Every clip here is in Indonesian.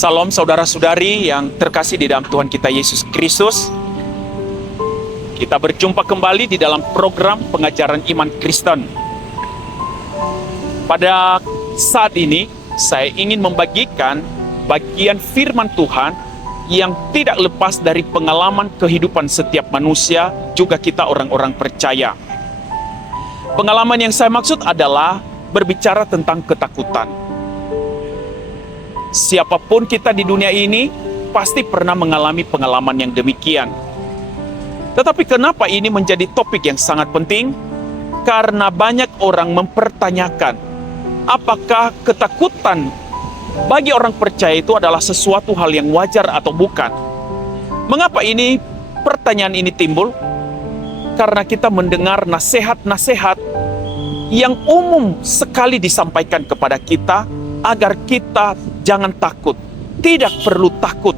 Salam saudara-saudari yang terkasih di dalam Tuhan kita Yesus Kristus. Kita berjumpa kembali di dalam program pengajaran iman Kristen. Pada saat ini, saya ingin membagikan bagian firman Tuhan yang tidak lepas dari pengalaman kehidupan setiap manusia, juga kita orang-orang percaya. Pengalaman yang saya maksud adalah berbicara tentang ketakutan. Siapapun kita di dunia ini pasti pernah mengalami pengalaman yang demikian. Tetapi kenapa ini menjadi topik yang sangat penting? Karena banyak orang mempertanyakan, apakah ketakutan bagi orang percaya itu adalah sesuatu hal yang wajar atau bukan? Mengapa pertanyaan ini timbul? Karena kita mendengar nasihat-nasihat yang umum sekali disampaikan kepada kita agar kita jangan takut, tidak perlu takut.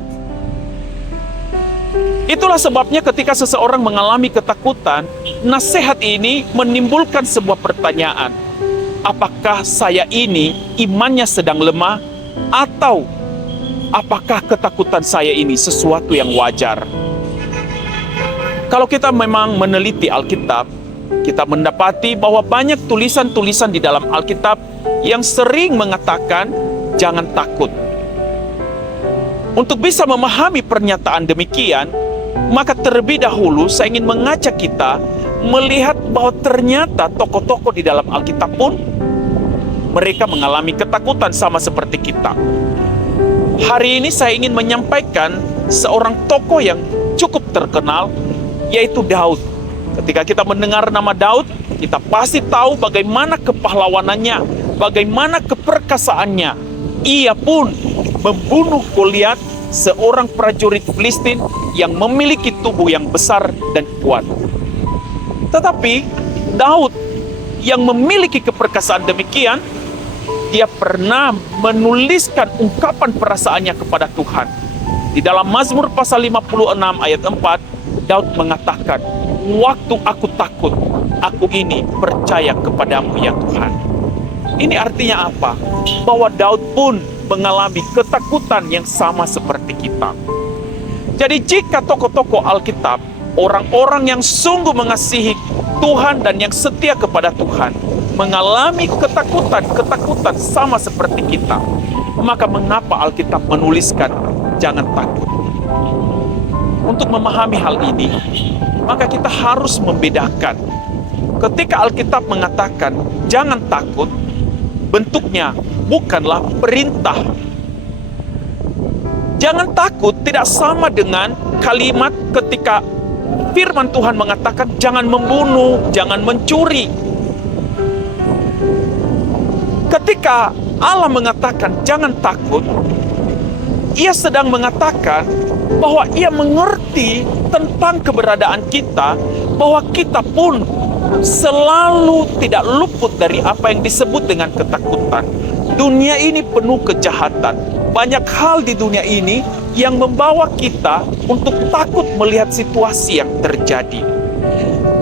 Itulah sebabnya ketika seseorang mengalami ketakutan, nasihat ini menimbulkan sebuah pertanyaan. Apakah saya ini imannya sedang lemah, atau apakah ketakutan saya ini sesuatu yang wajar? Kalau kita memang meneliti Alkitab, kita mendapati bahwa banyak tulisan-tulisan di dalam Alkitab yang sering mengatakan jangan takut. Untuk bisa memahami pernyataan demikian, maka terlebih dahulu saya ingin mengajak kita melihat bahwa ternyata tokoh-tokoh di dalam Alkitab pun mereka mengalami ketakutan sama seperti kita. Hari ini saya ingin menyampaikan seorang tokoh yang cukup terkenal, yaitu Daud. Ketika kita mendengar nama Daud, kita pasti tahu bagaimana kepahlawanannya, bagaimana keperkasaannya. Ia pun membunuh Goliat, seorang prajurit Filistin yang memiliki tubuh yang besar dan kuat. Tetapi Daud yang memiliki keperkasaan demikian, dia pernah menuliskan ungkapan perasaannya kepada Tuhan. Di dalam Mazmur pasal 56 ayat 4, Daud mengatakan, "Waktu aku takut, aku ini percaya kepadamu ya Tuhan." Ini artinya apa? Bahwa Daud pun mengalami ketakutan yang sama seperti kita. Jadi jika tokoh-tokoh Alkitab, orang-orang yang sungguh mengasihi Tuhan dan yang setia kepada Tuhan, mengalami ketakutan sama seperti kita, maka mengapa Alkitab menuliskan jangan takut? Untuk memahami hal ini, maka kita harus membedakan. Ketika Alkitab mengatakan jangan takut, bentuknya bukanlah perintah. Jangan takut tidak sama dengan kalimat ketika firman Tuhan mengatakan jangan membunuh, jangan mencuri. Ketika Allah mengatakan jangan takut, Ia sedang mengatakan bahwa Ia mengerti tentang keberadaan kita, bahwa kita pun selalu tidak luput dari apa yang disebut dengan ketakutan. Dunia ini penuh kejahatan. Banyak hal di dunia ini yang membawa kita untuk takut melihat situasi yang terjadi.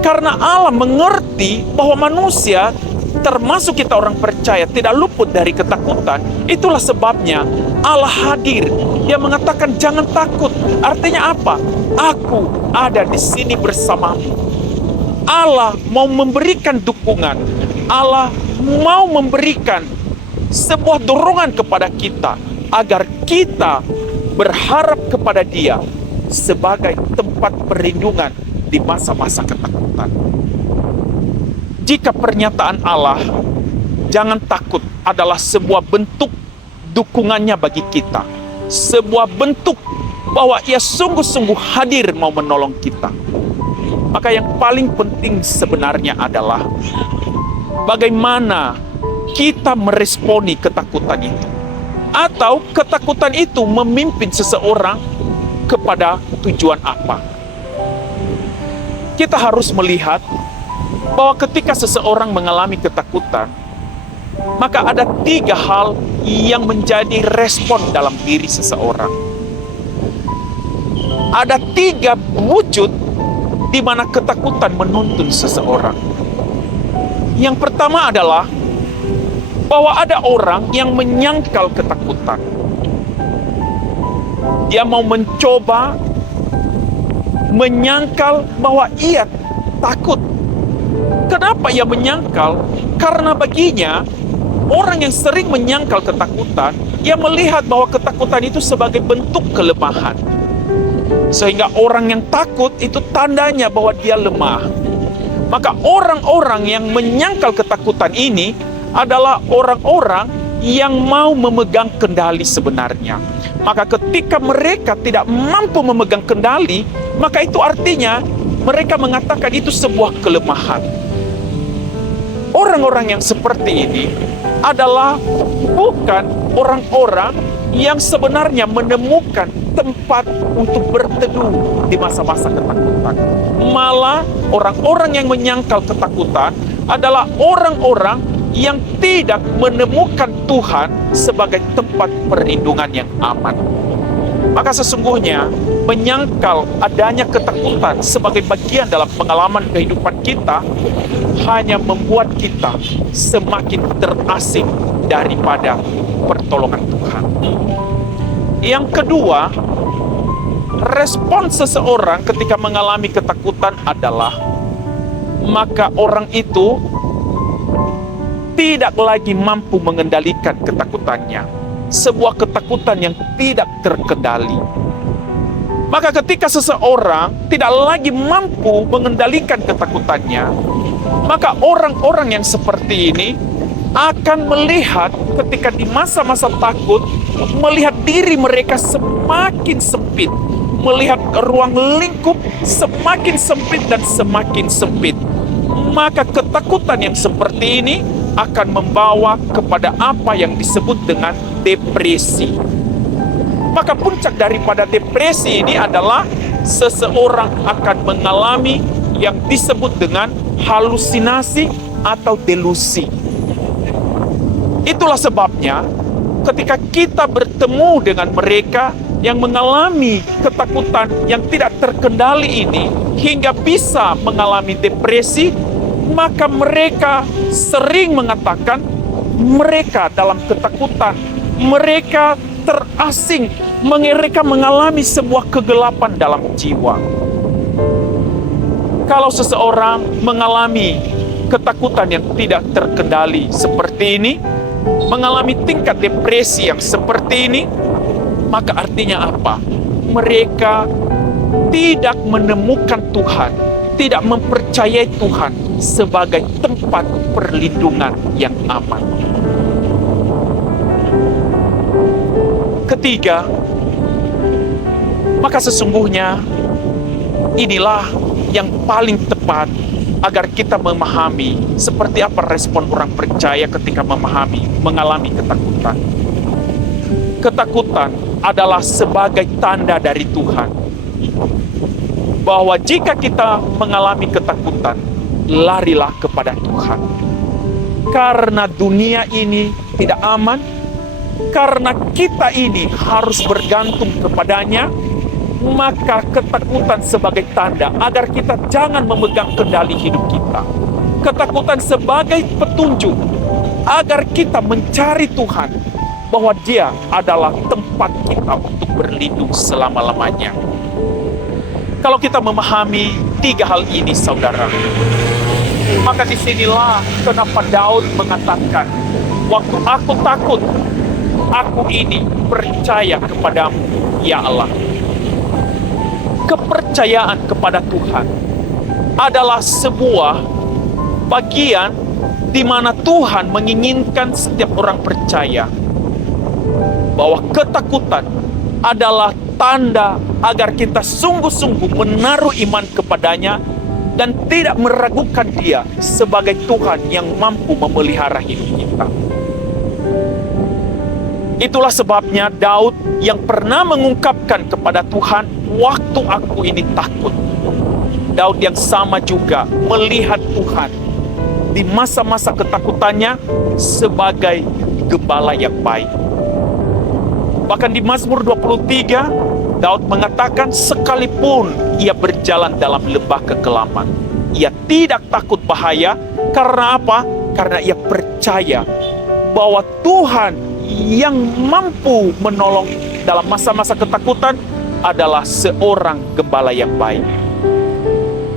Karena Allah mengerti bahwa manusia, termasuk kita orang percaya, tidak luput dari ketakutan. Itulah sebabnya Allah hadir. Dia mengatakan jangan takut. Artinya apa? Aku ada di sini bersamamu. Allah mau memberikan dukungan. Allah mau memberikan sebuah dorongan kepada kita agar kita berharap kepada Dia sebagai tempat perlindungan di masa-masa ketakutan. Jika pernyataan Allah jangan takut adalah sebuah bentuk dukungannya bagi kita, sebuah bentuk bahwa Ia sungguh-sungguh hadir mau menolong kita, maka yang paling penting sebenarnya adalah bagaimana kita meresponi ketakutan itu, atau ketakutan itu memimpin seseorang kepada tujuan apa. Kita harus melihat bahwa ketika seseorang mengalami ketakutan, maka ada 3 hal yang menjadi respon dalam diri seseorang. Ada 3 wujud di mana ketakutan menuntun seseorang. Yang pertama adalah bahwa ada orang yang menyangkal ketakutan. Dia mau mencoba menyangkal bahwa ia takut. Kenapa ia menyangkal? Karena baginya, orang yang sering menyangkal ketakutan, ia melihat bahwa ketakutan itu sebagai bentuk kelemahan. Sehingga orang yang takut itu tandanya bahwa dia lemah. Maka orang-orang yang menyangkal ketakutan ini adalah orang-orang yang mau memegang kendali sebenarnya. Maka ketika mereka tidak mampu memegang kendali, maka itu artinya mereka mengatakan itu sebuah kelemahan. Orang-orang yang seperti ini adalah bukan orang-orang yang sebenarnya menemukan tempat untuk berteduh di masa-masa ketakutan. Malah orang-orang yang menyangkal ketakutan adalah orang-orang yang tidak menemukan Tuhan sebagai tempat perlindungan yang aman. Maka sesungguhnya menyangkal adanya ketakutan sebagai bagian dalam pengalaman kehidupan kita hanya membuat kita semakin terasing daripada pertolongan Tuhan. Yang kedua, respon seseorang ketika mengalami ketakutan adalah maka orang itu tidak lagi mampu mengendalikan ketakutannya. Sebuah ketakutan yang tidak terkendali. Maka ketika seseorang tidak lagi mampu mengendalikan ketakutannya, maka orang-orang yang seperti ini akan melihat ketika di masa-masa takut, melihat diri mereka semakin sempit, melihat ruang lingkup semakin sempit dan semakin sempit. Maka ketakutan yang seperti ini akan membawa kepada apa yang disebut dengan depresi. Maka puncak daripada depresi ini adalah seseorang akan mengalami yang disebut dengan halusinasi atau delusi. Itulah sebabnya ketika kita bertemu dengan mereka yang mengalami ketakutan yang tidak terkendali ini hingga bisa mengalami depresi, maka mereka sering mengatakan mereka dalam ketakutan, mereka terasing, mereka mengalami sebuah kegelapan dalam jiwa. Kalau seseorang mengalami ketakutan yang tidak terkendali seperti ini, mengalami tingkat depresi yang seperti ini, maka artinya apa? Mereka tidak menemukan Tuhan, tidak mempercayai Tuhan sebagai tempat perlindungan yang aman. Ketiga, maka sesungguhnya inilah yang paling tepat agar kita memahami seperti apa respon orang percaya ketika mengalami ketakutan. Ketakutan adalah sebagai tanda dari Tuhan bahwa jika kita mengalami ketakutan, larilah kepada Tuhan. Karena dunia ini tidak aman, karena kita ini harus bergantung kepadanya, maka ketakutan sebagai tanda agar kita jangan memegang kendali hidup kita. Ketakutan sebagai petunjuk agar kita mencari Tuhan, bahwa Dia adalah tempat kita untuk berlindung selama-lamanya. Kalau kita memahami tiga hal ini, saudara, maka disinilah kenapa Daud mengatakan, waktu aku takut, aku ini percaya kepadamu, ya Allah. Kepercayaan kepada Tuhan adalah sebuah bagian di mana Tuhan menginginkan setiap orang percaya bahwa ketakutan adalah tanda agar kita sungguh-sungguh menaruh iman kepadanya dan tidak meragukan Dia sebagai Tuhan yang mampu memelihara hidup kita. Itulah sebabnya Daud yang pernah mengungkapkan kepada Tuhan, waktu aku ini takut. Daud yang sama juga melihat Tuhan di masa-masa ketakutannya sebagai gembala yang baik. Bahkan di Mazmur 23, Daud mengatakan sekalipun ia berjalan dalam lembah kekelaman, ia tidak takut bahaya. Karena apa? Karena ia percaya bahwa Tuhan yang mampu menolong dalam masa-masa ketakutan adalah seorang gembala yang baik.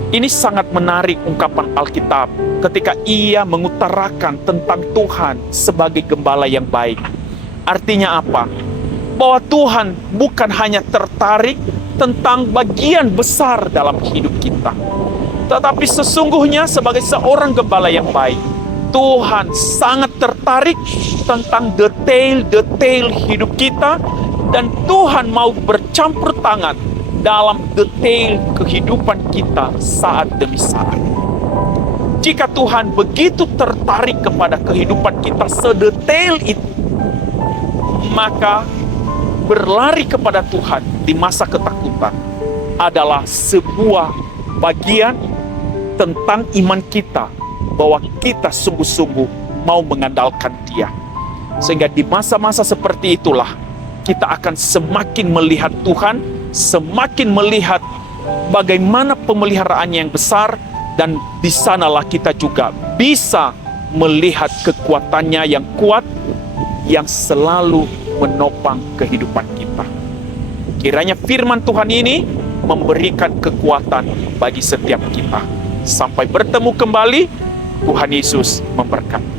Ini sangat menarik ungkapan Alkitab ketika ia mengutarakan tentang Tuhan sebagai gembala yang baik. Artinya apa? Bahwa Tuhan bukan hanya tertarik tentang bagian besar dalam hidup kita, tetapi sesungguhnya sebagai seorang gembala yang baik, Tuhan sangat tertarik tentang detail-detail hidup kita, dan Tuhan mau bercampur tangan dalam detail kehidupan kita saat demi saat. Jika Tuhan begitu tertarik kepada kehidupan kita sedetail itu, maka berlari kepada Tuhan di masa ketakutan adalah sebuah bagian tentang iman kita, bahwa kita sungguh-sungguh mau mengandalkan Dia. Sehingga di masa-masa seperti itulah kita akan semakin melihat Tuhan, semakin melihat bagaimana pemeliharaannya yang besar, dan di sanalah kita juga bisa melihat kekuatannya yang kuat yang selalu menopang kehidupan kita. Kiranya firman Tuhan ini memberikan kekuatan bagi setiap kita. Sampai bertemu kembali, Tuhan Yesus memberkati.